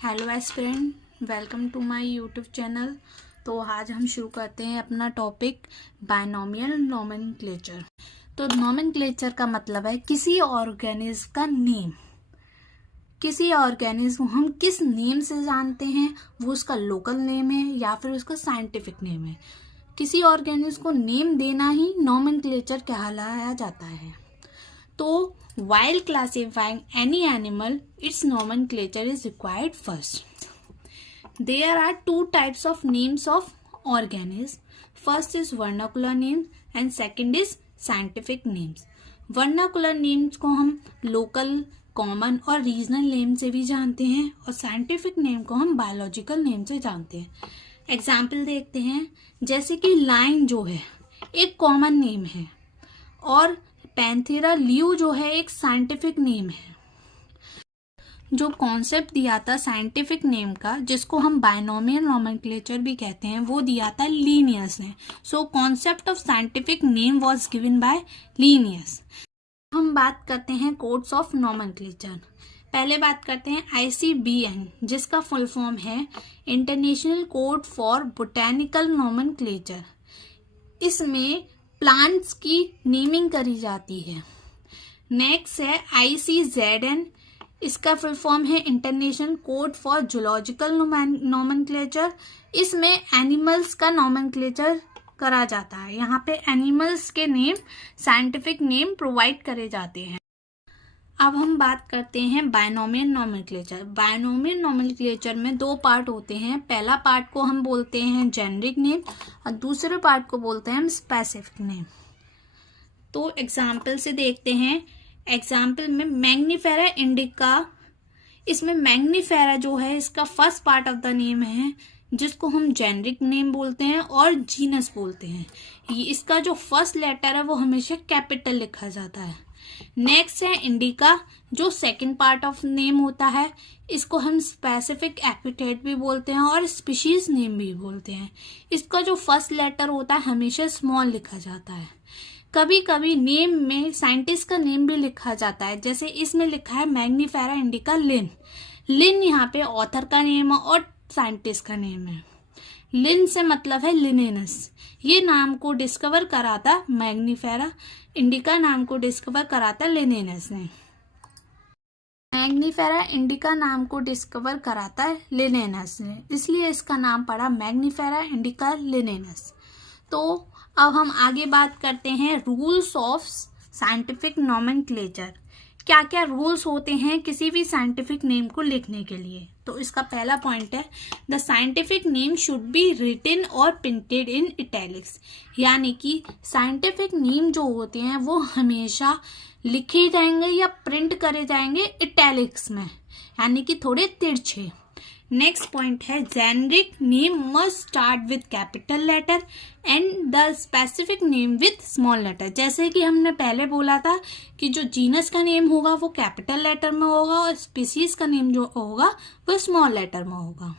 Hello aspirant, welcome to my YouTube channel. तो आज हम शुरू करते हैं अपना टॉपिक बायनोमियल नोमेनक्लेचर। तो नोमेनक्लेचर का मतलब है किसी ऑर्गेनिज्म का नेम। किसी ऑर्गेनिज्म हम किस नेम से जानते हैं, वो उसका लोकल नेम है या फिर उसका साइंटिफिक नेम है। किसी ऑर्गेनिज्म को नेम देना ही नोमेनक्लेचर कहलाया जाता है। तो while classifying any animal, its nomenclature is required first. There are two types of names of organisms. First is vernacular names and second is scientific names. Vernacular names को हम local, common और regional name से भी जानते हैं और scientific name को हम biological name से जानते हैं। Example देखते हैं, जैसे कि lion जो है एक common name है और पैंथेरा ल्यू जो है एक साइंटिफिक नेम है। जो कॉन्सेप्ट दिया था साइंटिफिक नेम का, जिसको हम बायनोमियल नोमेनक्लेचर भी कहते हैं, वो दिया था लीनियस ने। So concept of scientific name was given by Linnaeus. हम बात करते हैं कोड्स ऑफ नोमेनक्लेचर। पहले बात करते हैं ICBN, जिसका फुल फॉर्म है international code for botanical nomenclature. इसमें प्लांट्स की नेमिंग करी जाती है। नेक्स्ट है ICZN, इसका फुल फॉर्म है international code for zoological nomenclature. इसमें एनिमल्स का नोमेनक्लेचर करा जाता है। यहाँ पे एनिमल्स के नेम, साइंटिफिक नेम प्रोवाइड करे जाते हैं। अब हम बात करते हैं बायनोमियल नोमेनक्लेचर। बायनोमियल नोमेनक्लेचर में दो पार्ट होते हैं। पहला पार्ट को हम बोलते हैं जेनरिक नेम और दूसरे पार्ट को बोलते हैं हम स्पेसिफिक नेम। तो एग्जाम्पल से देखते हैं। एग्जाम्पल में मैग्नीफेरा इंडिका, इसमें मैग्नीफेरा जो है इसका first part of the name है, जिसको हम जेनरिक नेम बोलते हैं और जीनस बोलते हैं। इसका जो फर्स्ट लेटर है वो हमेशा कैपिटल लिखा जाता है। नेक्स्ट है इंडिका, जो सेकंड पार्ट ऑफ नेम होता है, इसको हम स्पेसिफिक एपिथेट भी बोलते हैं और स्पीशीज नेम भी बोलते हैं। इसका जो फर्स्ट लेटर होता है हमेशा स्मॉल लिखा जाता है। कभी कभी नेम में साइंटिस्ट का नेम भी लिखा जाता है, जैसे इसमें लिखा है मैग्नीफेरा इंडिका लिन। लिन यहाँ पे ऑथर का नेम है और साइंटिस्ट का नेम है। लिन से मतलब है लिनेनस। ये नाम को डिस्कवर करा था मैग्नीफेरा इंडिका, नाम को डिस्कवर करा था लिनेनस ने। मैग्नीफेरा इंडिका नाम को डिस्कवर करा था लिनेनस ने, इसलिए इसका नाम पड़ा मैग्नीफेरा इंडिका लिनेनस। तो अब हम आगे बात करते हैं रूल्स ऑफ साइंटिफिक नोमेनक्लेचर। क्या क्या रूल्स होते हैं किसी भी साइंटिफिक नेम को लिखने के लिए। तो इसका पहला पॉइंट है, the scientific name should be written और प्रिंटेड इन इटैलिक्स। यानी कि साइंटिफिक नेम जो होते हैं वो हमेशा लिखे जाएंगे या प्रिंट करे जाएंगे इटैलिक्स में, यानी कि थोड़े तिरछे। नेक्स्ट पॉइंट है, generic name must start with capital letter and the specific name with small letter. जैसे कि हमने पहले बोला था कि जो जीनस का नेम होगा वो कैपिटल लेटर में होगा और स्पीसीज का नेम जो होगा वो स्मॉल लेटर में होगा।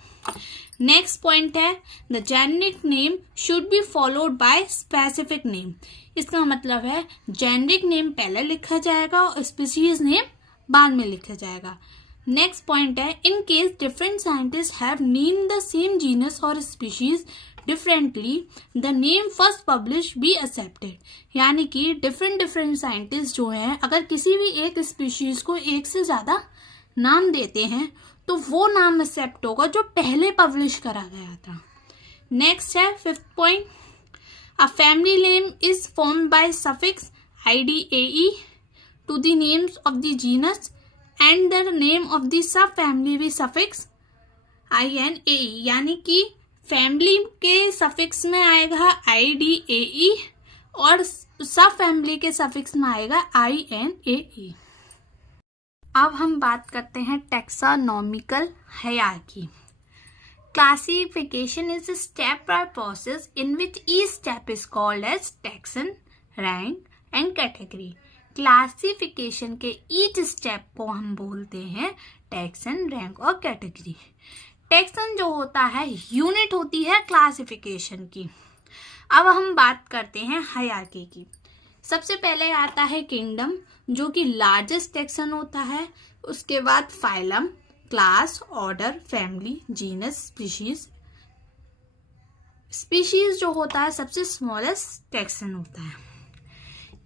नेक्स्ट पॉइंट है, the generic name should be followed by specific name. इसका मतलब है जेनरिक नेम पहले लिखा जाएगा और स्पीसीज नेम बाद में लिखा जाएगा। नेक्स्ट पॉइंट है, in case different scientist have named the same genus और species differently, the name first publish be accepted. यानी कि डिफरेंट साइंटिस्ट जो हैं अगर किसी भी एक स्पीशीज को एक से ज्यादा नाम देते हैं तो वो नाम एक्सेप्ट होगा जो पहले पब्लिश करा गया था। नेक्स्ट है fifth point, a family name is formed by suffix IDAE to the names of the genus and the name of the subfamily भी सफिक्स INAE। यानी कि फैमिली के सफिक्स में आएगा IDAE और सब फैमिली के सफिक्स में आएगा INAE। अब हम बात करते हैं taxonomical hierarchy. Classification is a stepwise process in which each step is called as taxon, rank and category। Classification के ईच स्टेप को हम बोलते हैं टैक्सन, रैंक और कैटेगरी। टैक्सन जो होता है यूनिट होती है क्लासिफिकेशन की। अब हम बात करते हैं हायरार्की की। सबसे पहले आता है किंगडम, जो कि लार्जेस्ट टैक्सन होता है। उसके बाद phylum, class, order, family, genus, species. Species जो होता है सबसे स्मॉलेस्ट टैक्सन होता है।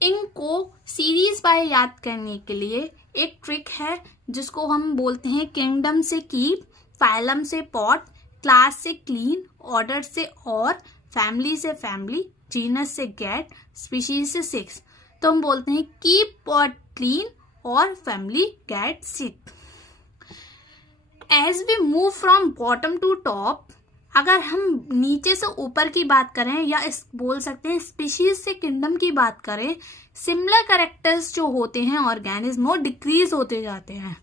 इनको सीरीज बाय याद करने के लिए एक ट्रिक है जिसको हम बोलते हैं किंगडम से कीप, फाइलम से पॉट, क्लास से क्लीन, ऑर्डर से और, फैमिली से फैमिली, जीनस से गेट, स्पीशीज से सिक्स। तो हम बोलते हैं कीप पॉट क्लीन और family get sick. As we move from bottom to top, अगर हम नीचे से ऊपर की बात करें या बोल सकते हैं स्पीशीज से किंगडम की बात करें, सिमिलर कैरेक्टर्स जो होते हैं ऑर्गेनिज्म वो डिक्रीज होते जाते हैं।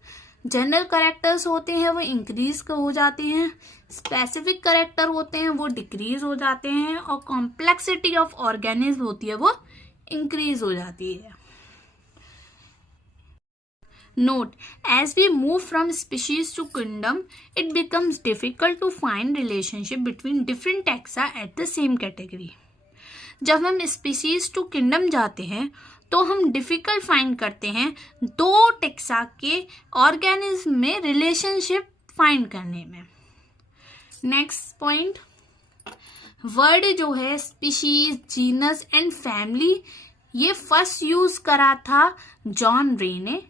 जनरल कैरेक्टर्स होते हैं वो इंक्रीज हो जाते हैं, स्पेसिफिक कैरेक्टर होते हैं वो डिक्रीज हो जाते हैं, और कॉम्प्लेक्सिटी ऑफ ऑर्गेनिज्म होती है वो इंक्रीज हो जाती है। Note, as we move from species to kingdom, it becomes difficult to find relationship between different taxa at the same category. जब हम species to kingdom जाते हैं तो हम difficult find करते हैं दो टेक्सा के organism में relationship find करने में। Next point, word जो है species, genus and family, ये first use करा था जॉन रे ने,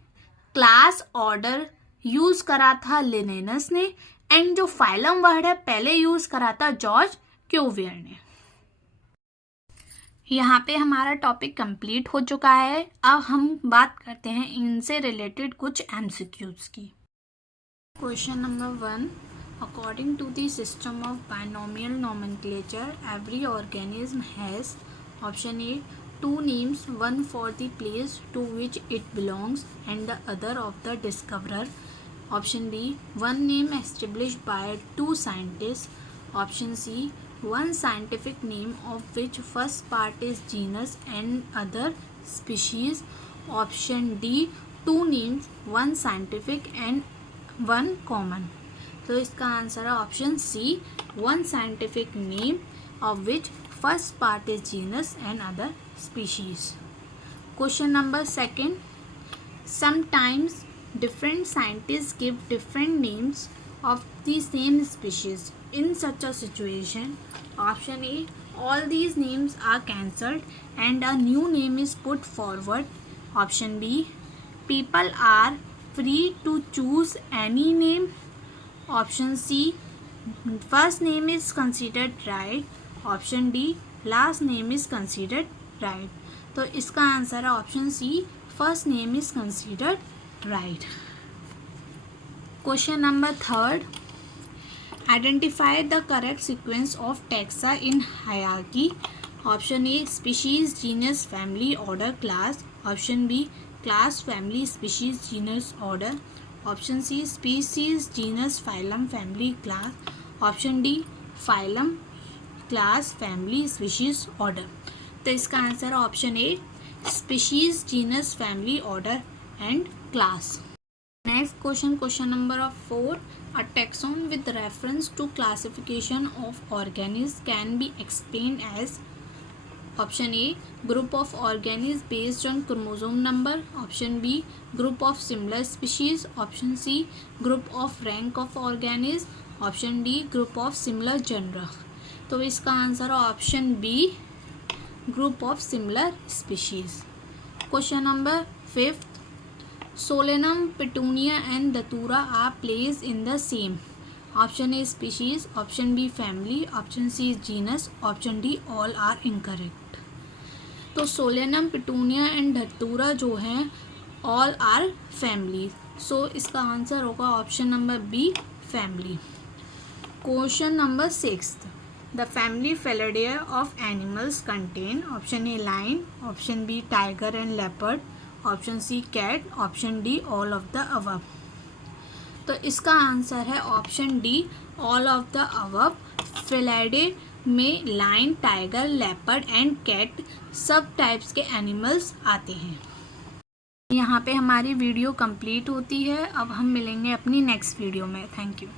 क्लास, ऑर्डर यूज करा था लिनेनस ने, एंड जो फाइलम वर्ड है पहले यूज करा था जॉर्ज क्यूवियर ने। यहाँ पे हमारा टॉपिक कंप्लीट हो चुका है। अब हम बात करते हैं इनसे रिलेटेड कुछ एमसीक्यूज की। Question number 1, according to the system of binomial nomenclature every organism has, option A, two names, one for the place to which it belongs and the other of the discoverer. Option B, one name established by two scientists. Option C, one scientific name of which first part is genus and other species. Option D, two names, one scientific and one common. तो इसका answer है option C, one scientific name of which first part is genus and other species. Question number 2, sometimes different scientists give different names of the same species. In such a situation, option A, all these names are cancelled and a new name is put forward. Option B, people are free to choose any name. Option C, first name is considered right. Option D, last name is considered right. तो इसका answer है option C, first name is considered right. Question number 3, identify the correct sequence of taxa in hierarchy. Option A, species, genus, family, order, class. Option B, class, family, species, genus, order. Option C, species, genus, phylum, family, class. Option D, phylum, class, family, species, order. तो इसका answer है option A, species, genus, family, order and class. Next question, question number 4, a taxon with reference to classification of organism can be explained as, option A, group of organism based on chromosome number. Option B, group of similar species. Option C, group of rank of organism. Option D, group of similar genera. तो इसका answer है option B, group of similar species. Question number 5, solanum, petunia and datura are placed in the same. Option A, species. Option B, family. Option C, genus. Option D, all are incorrect. तो solanum, petunia and datura जो हैं all are family. सो इसका answer होगा option number B, family. Question number 6, the family Felidae of animals contain, option A, lion, option B, tiger and leopard, option C, cat, option D, all of the above। तो इसका answer है option D, all of the above. Felidae में lion, tiger, leopard and cat सब types के animals आते हैं। यहाँ पे हमारी वीडियो कंप्लीट होती है। अब हम मिलेंगे अपनी नेक्स्ट वीडियो में। Thank you.